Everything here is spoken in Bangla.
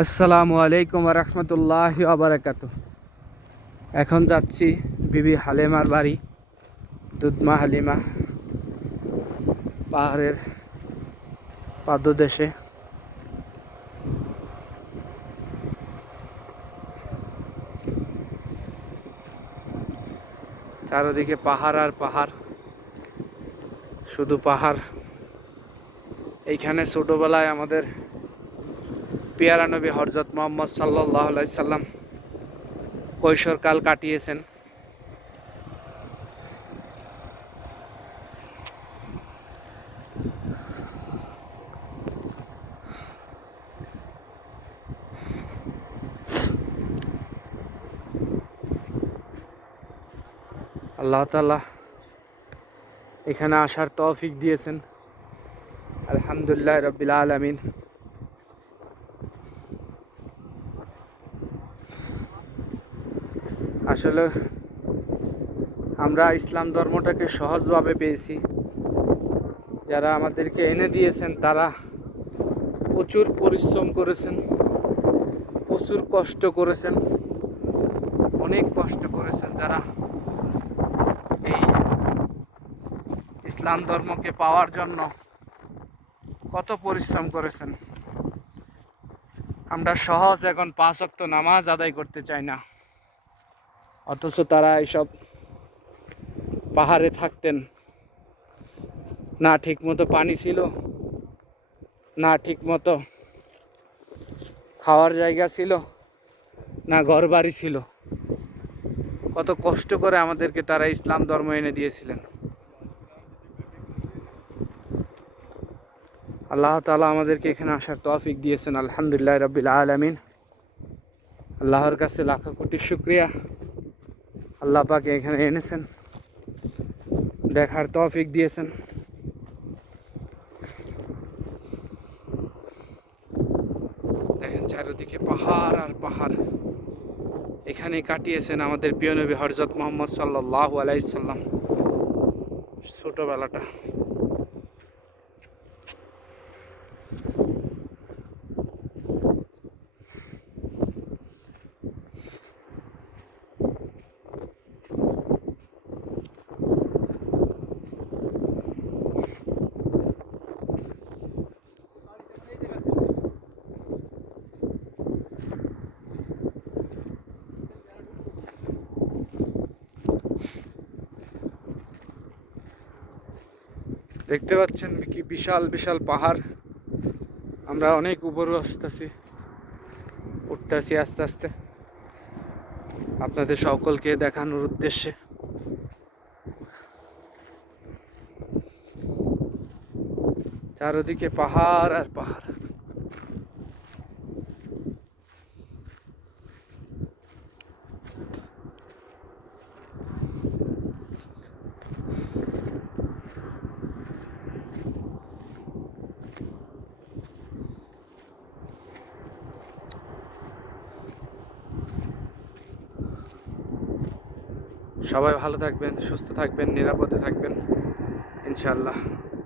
আসসালামু আলাইকুম রহমতুল্লাহি ওয়া এখন যাচ্ছি বিবি হালিমার বাড়ি, দুধমা হালিমা পাহাড়ের পাদদেশে। চারিদিকে পাহাড় আর পাহাড়, শুধু পাহাড়। এইখানে ছোটবেলায় আমাদের পিয়ারা নবী হযরত মুহাম্মদ সাল্লাল্লাহু আলাইহি সাল্লাম কৈশোরকাল কাটিয়েছেন। আল্লাহ তাআলা এখানে আসার তৌফিক দিয়েছেন, আলহামদুলিল্লাহ রাব্বিল আলামিন। আসলে আমরা ইসলাম ধর্মটাকে সহজভাবে পেয়েছি। যারা আমাদেরকে এনে দিয়েছেন তারা প্রচুর পরিশ্রম করেছেন, প্রচুর কষ্ট করেছেন, অনেক কষ্ট করেছেন। যারা এই ইসলাম ধর্মকে পাওয়ার জন্য কত পরিশ্রম করেছেন। আমরা সহজ এখন 5 ওয়াক্ত নামাজ আদায় করতে চাই না, অথচ তারা এইসব পাহাড়ে থাকতেন। না ঠিক মতো পানি ছিল, না ঠিক মতো খাওয়ার জায়গা ছিল, না ঘর বাড়ি ছিল। কত কষ্ট করে আমাদেরকে তারা ইসলাম ধর্ম এনে দিয়েছিলেন। আল্লাহ তাআলা আমাদেরকে এখানে আসার তৌফিক দিয়েছেন, আলহামদুলিল্লাহ রাব্বিল আলামিন। আল্লাহর কাছে লাখো কোটি শুকরিয়া। আল্লাহ পাক এখানে এনেছেন, দেখার তৌফিক দিয়েছেন। দেখেন চারিদিকে পাহাড় আর পাহাড়। এখানে কাটিয়েছেন আমাদের প্রিয় নবী হযরত মুহাম্মদ সাল্লাল্লাহু আলাইহি সাল্লাম ছোটবেলাটা। দেখতে পাচ্ছেন কি বিশাল বিশাল পাহাড়। আমরা অনেক উপরে উঠতেছি আস্তে আস্তে আপনাদের সকলকে দেখানোর উদ্দেশ্যে। চারিদিকে পাহাড় আর পাহাড়। সবাই ভালো থাকবেন, সুস্থ থাকবেন, নিরাপদে থাকবেন ইনশাআল্লাহ।